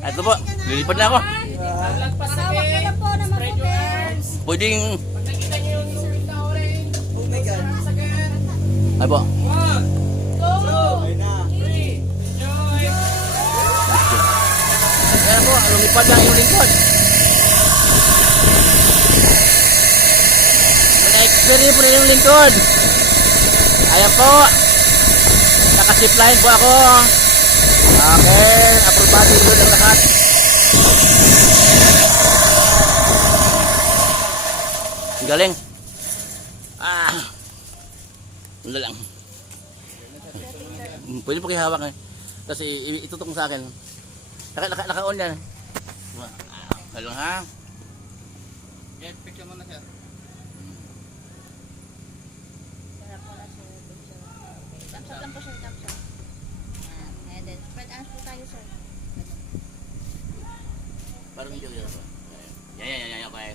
Ito po, lilipad na ako. Hawak ka na po na mabuti. Pwedeng... Nakita niyo yung sulit na orange. Oh my God. Ay po. 1, 2, 3. Enjoy. Ayan po, lumipad na yung lingkod. Na-experience po na yung lingkod. Ayan po. Nakasipline po ako. Okay, aprobado doon ang lahat. Ang galing. Ano lang. Pwede po kayo hawak eh. Tapos itutok mo sa akin. Naka-on yan. Halong ha. Yeah, picture mo na sir. Thumbs up lang po sir, thumbs up. And then, spread hands po tayo sir. Parang video yun. Yan, okay.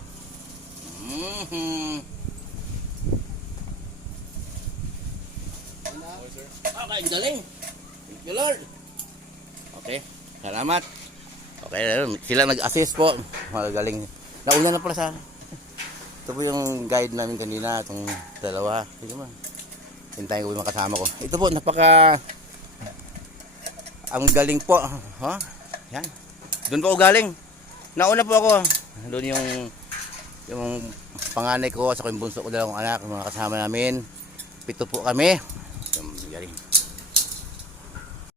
Okay, ang galing. Thank you, Lord. Okay, salamat. Okay, sila nag-assist po. Magaling. Nauna na pala sa... Ito po yung guide namin kanina, itong dalawa. Sige ba? Hintayin ko yung mga kasama ko. Ito po, napaka... Ang galing po. Ha? Yan. Doon po ako galing. Nauna po ako. Doon yung panganay ko, sa yung bunso ko, dalawang anak, mga kasama namin. 7 po kami. Galing.